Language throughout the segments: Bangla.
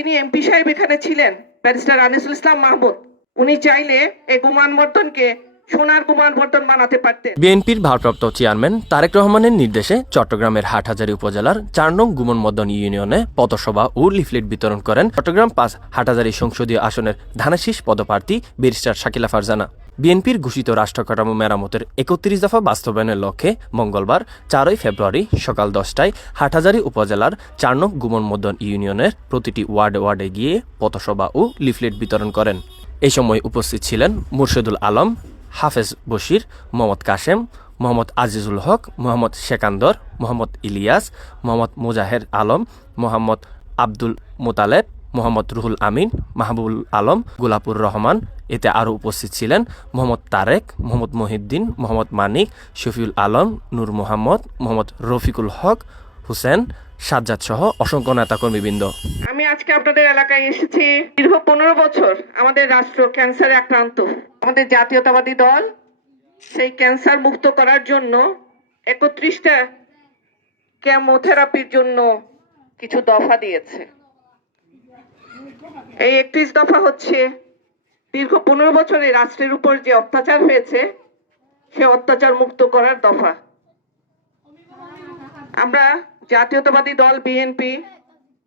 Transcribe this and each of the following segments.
যিনি এমপি সাহেব এখানে ছিলেন, ব্যারিস্টার আনিসুল ইসলাম মাহমুদ। উনি চাইলে এই গুমান বিএনপির ভারপ্রাপ্ত চেয়ারম্যান তারেক রহমানের নির্দেশে চট্টগ্রামের হাটহাজারী উপজেলার চার নং গুমন মদন ইউনিয়নে পথসভা ও লিফলেট বিতরণ করেন চট্টগ্রাম পাঁচ হাটহাজারী সংসদীয় আসনের ধানাশিস পদপ্রার্থী ব্যারিস্টার শাকিলা ফারজানা। বিএনপির ঘোষিত রাষ্ট্র কাঠামো মেরামতের একত্রিশ দফা বাস্তবায়নের লক্ষ্যে মঙ্গলবার চারই ফেব্রুয়ারি সকাল দশটায় হাটহাজারী উপজেলার চার নং গুমন মদন ইউনিয়নের প্রতিটি ওয়ার্ডে ওয়ার্ডে গিয়ে পথসভা ও লিফলেট বিতরণ করেন। এ সময় উপস্থিত ছিলেন মুর্শেদুল আলম, হাফেজ বশির, মোহাম্মদ কাশেম, মোহাম্মদ আজিজুল হক, মোহাম্মদ শেকান্দর মোহাম্মদ ইলিয়াস, মোহাম্মদ মুজাহের আলম, মোহাম্মদ আব্দুল মোতালেব মোহাম্মদ রুহুল আমিন, মাহবুবুল আলম, গুলাপুর রহমান। এতে আরও উপস্থিত ছিলেন মোহাম্মদ তারেক, মোহাম্মদ মহিউদ্দিন, মোহাম্মদ মানিক, শফিউল আলম, নূর মোহাম্মদ মোহাম্মদ রফিকুল হক, হুসেন, সাজ্জাদ সহ অসংখ্য নেতাকর্মীবৃন্দ। আমি আজকে আপনাদের এলাকায় এসেছি। দীর্ঘ পনেরো বছর আমাদের রাষ্ট্র ক্যান্সারে আক্রান্ত। আমাদের জাতীয়তাবাদী দল সেই ক্যান্সার মুক্ত করার জন্য একত্রিশটা কেমোথেরাপির জন্য কিছু দফা দিয়েছে। এই একত্রিশ দফা হচ্ছে দীর্ঘ পনেরো বছরে রাষ্ট্রের উপর যে অত্যাচার হয়েছে, সে অত্যাচার মুক্ত করার দফা। আমরা জাতীয়তাবাদী দল, বিএনপি,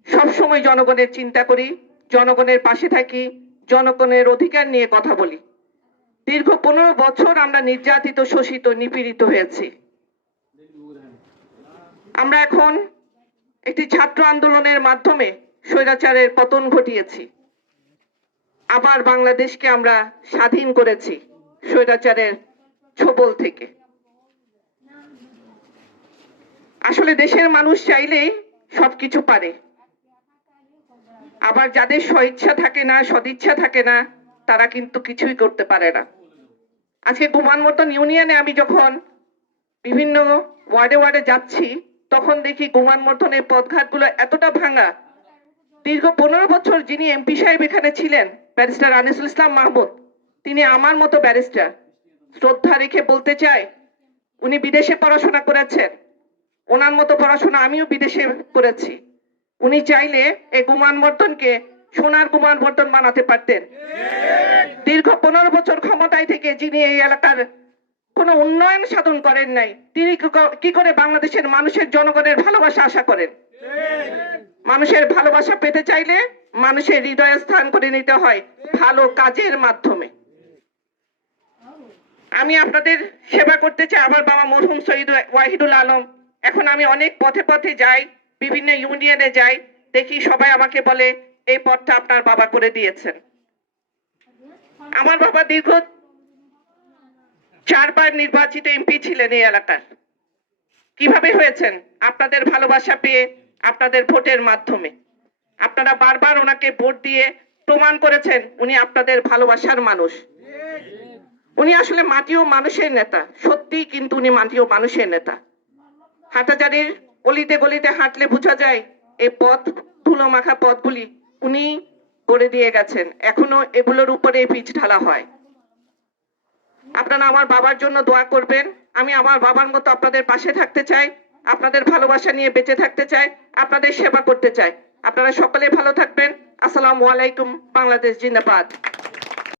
সবসময় জনগণের চিন্তা করি, জনগণের পাশে থাকি, জনগণের অধিকার নিয়ে কথা বলি। দীর্ঘ পনেরো বছর আমরা নির্যাতিত, শোষিত, নিপীড়িত হয়েছি। আমরা এখন একটি ছাত্র আন্দোলনের মাধ্যমে স্বৈরাচারের পতন ঘটিয়েছি। আবার বাংলাদেশকে আমরা স্বাধীন করেছি স্বৈরাচারের ছোবল থেকে। আসলে দেশের মানুষ চাইলেই সবকিছু পারে। আবার যাদের স্বইচ্ছা থাকে না, সদিচ্ছা থাকে না, তারা কিন্তু কিছুই করতে পারে না। আজকে গুমান মতন ইউনিয়নে আমি যখন বিভিন্ন ওয়ার্ডে ওয়ার্ডে যাচ্ছি, তখন দেখি গুমান মর্দনের পথঘাটগুলো এতটা ভাঙা দীর্ঘ পনেরো বছর যিনি এমপি সাহেব এখানে ছিলেন, ব্যারিস্টার আনিসুল ইসলাম মাহমুদ, তিনি আমার মতো ব্যারিস্টার। শ্রদ্ধা রেখে বলতে চাই, উনি বিদেশে পড়াশোনা করেছেন। ওনার মতো পড়াশোনা আমিও বিদেশে করেছি। উনি চাইলে এই গুমান বর্তনকে সোনার গুমান বর্তন বানাতে পারতেন। দীর্ঘ পনেরো বছর ক্ষমতায় থেকে যিনি এই এলাকার কোনো উন্নয়ন সাধন করেন নাই, তিনি কি করে বাংলাদেশের মানুষের জনগণের ভালোবাসা আশা করেন? মানুষের ভালোবাসা পেতে চাইলে মানুষের হৃদয়ে স্থান করে নিতে হয় ভালো কাজের মাধ্যমে। আমি আপনাদের সেবা করতে চাই, আমার বাবা মরহুম শহীদ ওয়াহিদুল আলম। এখন আমি অনেক পথে পথে যাই, বিভিন্ন ইউনিয়নে যাই, দেখি সবাই আমাকে বলে, এই পথটা আপনার বাবা করে দিয়েছেন। আমার বাবা দীর্ঘ চারবার নির্বাচিত এমপি ছিলেন এই এলাকার। কীভাবে হয়েছেন? আপনাদের ভালোবাসা পেয়ে আপনাদের ভোটের মাধ্যমে। আপনারা বারবার ওনাকে ভোট দিয়ে প্রমাণ করেছেন, উনি আপনাদের ভালোবাসার মানুষ। উনি আসলে মাটি ও মানুষের নেতা সত্যি কিন্তু উনি মাটি ও মানুষের নেতা। হাটাজারির গলিতে গলিতে হাঁটলে বোঝা যায়, এই পথ ধুলো মাখা পথগুলি উনি করে দিয়ে গেছেন। এখনও এগুলোর উপরে পিচ ঢালা হয়। আপনারা আমার বাবার জন্য দোয়া করবেন। আমি আমার বাবার মতো আপনাদের পাশে থাকতে চাই। আপনাদের ভালোবাসা নিয়ে বেঁচে থাকতে চায়, আপনাদের সেবা করতে চায়। আপনারা সকলে ভালো থাকবেন। আসসালামু আলাইকুম, বাংলাদেশ জিন্দাবাদ।